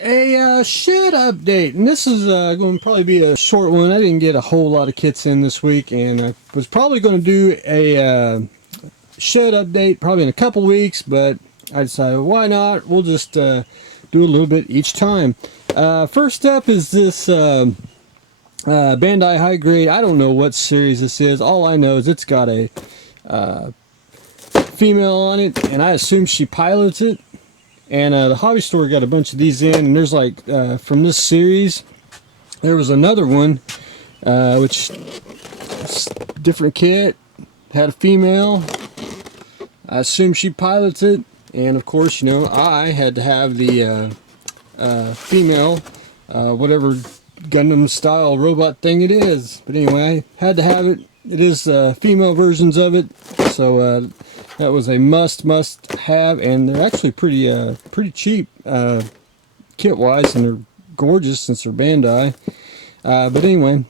A shed update, and this is going to probably be a short one. I didn't get a whole lot of kits in this week, and I was probably going to do a shed update probably in a couple weeks, but I decided why not? We'll just do a little bit each time. First up is this Bandai High Grade. I don't know what series this is. All I know is it's got a female on it, and I assume she pilots it. And the hobby store got a bunch of these in, and there's like from this series there was another one which different kit, had a female. I assume she pilots it, and of course, you know, I had to have the female, whatever Gundam style robot thing it is. But anyway, I had to have it. It is female versions of it, so that was a must have, and they're actually pretty cheap kit wise, and they're gorgeous since they're Bandai. But anyway,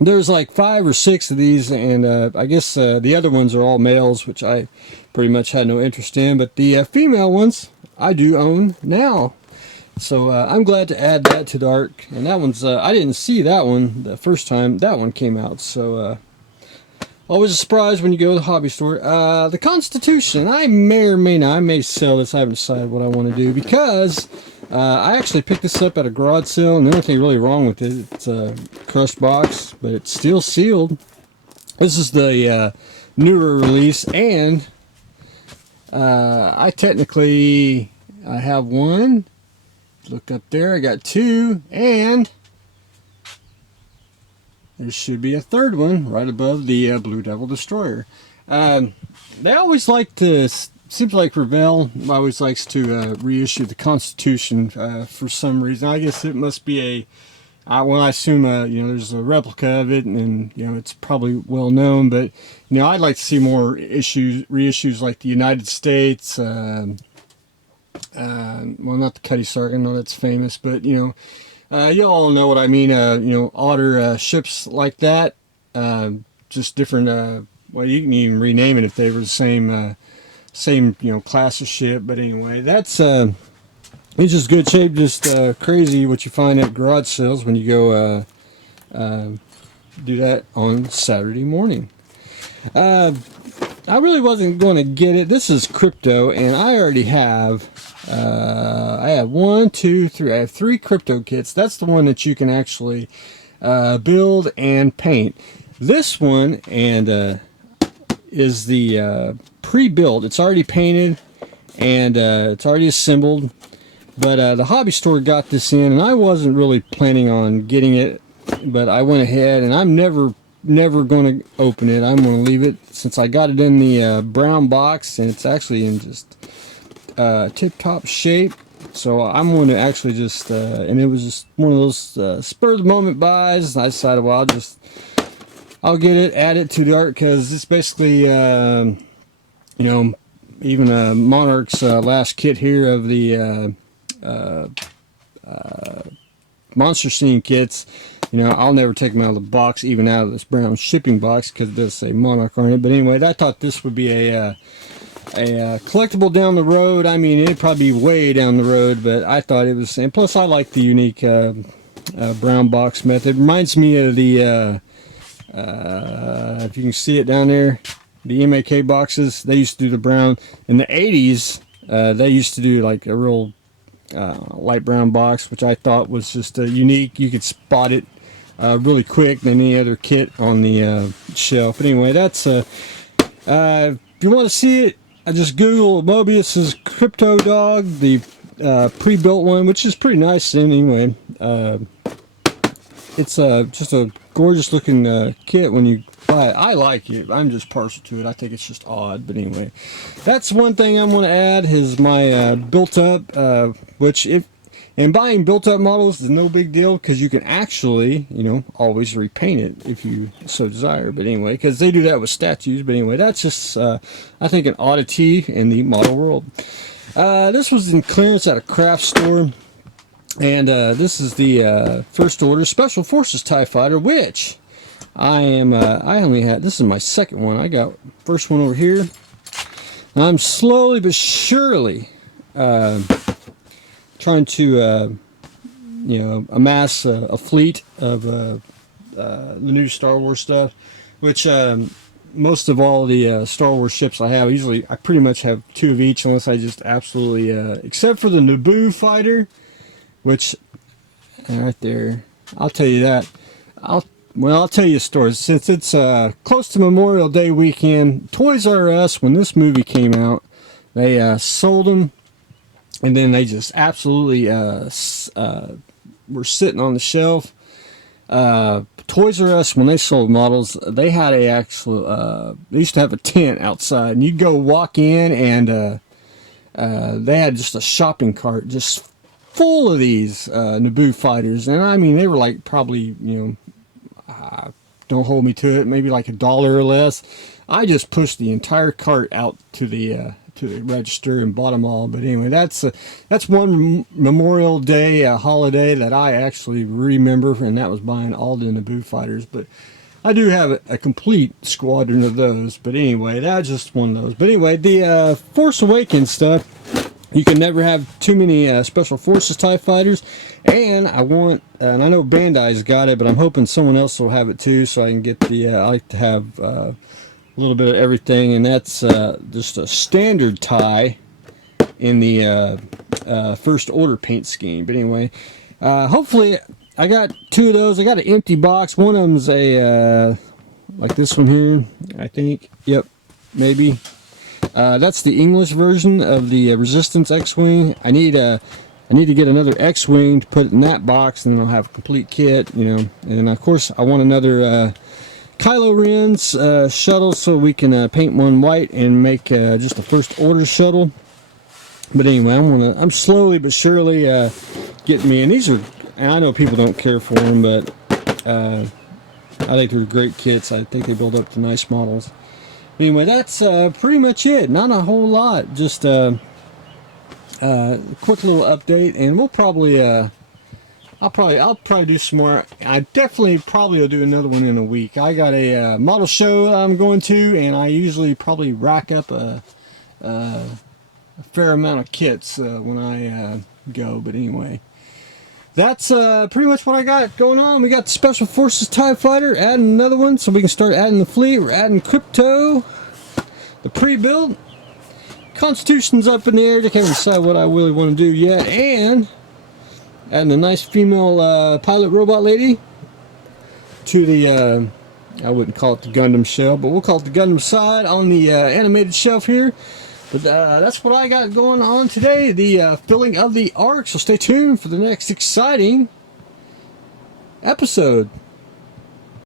there's like 5 or 6 of these, and I guess the other ones are all males, which I pretty much had no interest in, but the female ones I do own now. So I'm glad to add that to the arc. And that one's I didn't see that one the first time that one came out, so always a surprise when you go to the hobby store. The Constitution, I may or may not, I may sell this. I haven't decided what I want to do, because I actually picked this up at a garage sale, and the only thing really wrong with it, it's a crushed box, but it's still sealed. This is the newer release, and I have one. Look up there, I got 2, and there should be a third one right above the Blue Devil Destroyer. They always like to, seems like Revell always likes to reissue the Constitution for some reason. I guess it must be well, I assume you know, there's a replica of it, and you know, it's probably well known. But you know, I'd like to see more reissues like the United States. Well, not the Cutty Sark, I know that's famous, but you know, you all know what I mean. You know, otter ships like that, just different. Well, you can even rename it if they were the same, you know, class of ship. But anyway, that's it's just good shape. Just crazy what you find at garage sales when you go do that on Saturday morning. I really wasn't going to get it. This is crypto, and I already have. I have 1, 2, 3. I have 3 crypto kits. That's the one that you can actually build and paint. This one is the pre-built. It's already painted, and it's already assembled. But the hobby store got this in, and I wasn't really planning on getting it, but I went ahead, and I'm never going to open it. I'm going to leave it, since I got it in the brown box, and it's actually in just tip-top shape. So I'm going to actually just and it was just one of those spur of the moment buys. I decided, well, I'll get it, add it to the art, because it's basically you know, even Monarch's last kit here of the monster scene kits. You know, I'll never take them out of the box, even out of this brown shipping box, because it does say Monarch on it. But anyway, I thought this would be a collectible down the road. I mean, it'd probably be way down the road, but I thought it was, and plus I like the unique brown box method. It reminds me of the if you can see it down there, the MAK boxes. They used to do the brown in the 80s. They used to do like a real light brown box, which I thought was just unique. You could spot it really quick than any other kit on the shelf. But anyway, that's if you want to see it, I just Google Mobius's Crypto Dog, the pre-built one, which is pretty nice anyway. It's just a gorgeous looking kit when you buy it. I like it. I'm just partial to it. I think it's just odd. But anyway, that's one thing I'm going to add is my built up, which and buying built up models is no big deal, because you can actually, you know, always repaint it if you so desire. But anyway, because they do that with statues. But anyway, that's just I think an oddity in the model world. This was in clearance at a craft store, and this is the First Order Special Forces TIE Fighter, which I only had, this is my second one. I got first one over here. I'm slowly but surely trying to amass a fleet of the new Star Wars stuff, which most of all the Star Wars ships I have, usually I pretty much have 2 of each, unless I just absolutely, except for the Naboo fighter, which right there, I'll tell you that. I'll tell you a story. Since it's close to Memorial Day weekend, Toys R Us, when this movie came out, they sold them, and then they just absolutely were sitting on the shelf. Toys R Us, when they sold models, they had a actual, they used to have a tent outside, and you'd go walk in, and they had just a shopping cart just full of these Naboo fighters. And I mean, they were like probably, don't hold me to it, maybe like $1 or less. I just pushed the entire cart out to the register and bought them all. But anyway, that's one Memorial Day holiday that I actually remember, and that was buying all the Naboo fighters. But I do have a complete squadron of those. But anyway, that's just one of those. But anyway, the Force Awakens stuff, you can never have too many Special Forces TIE fighters. And I want, and I know Bandai's got it, but I'm hoping someone else will have it too, so I can get the, I like to have a little bit of everything, and that's just a standard TIE in the First Order paint scheme. But anyway, hopefully, I got 2 of those. I got an empty box. One of them's a, like this one here, I think. Yep, maybe. That's the English version of the Resistance X-Wing. I need to get another X-Wing to put in that box, and then I'll have a complete kit, And then, of course, I want another Kylo Ren's shuttle, so we can paint one white and make just a First Order shuttle. But anyway, I'm slowly but surely getting me, and these are, and I know people don't care for them, but I think they're great kits. I think they build up to nice models. Anyway, that's pretty much it. Not a whole lot. Just a quick little update, and we'll probably I'll probably do some more. I definitely probably will do another one in a week. I got a model show I'm going to, and I usually probably rack up a fair amount of kits when I go. But anyway, that's pretty much what I got going on. We got the Special Forces TIE Fighter, adding another one so we can start adding the fleet. We're adding Crypto, the pre-build. Constitution's up in the air. Just can't decide what I really want to do yet. And adding a nice female pilot robot lady to the, I wouldn't call it the Gundam shell, but we'll call it the Gundam side on the animated shelf here. But that's what I got going on today, the filling of the Ark. So stay tuned for the next exciting episode.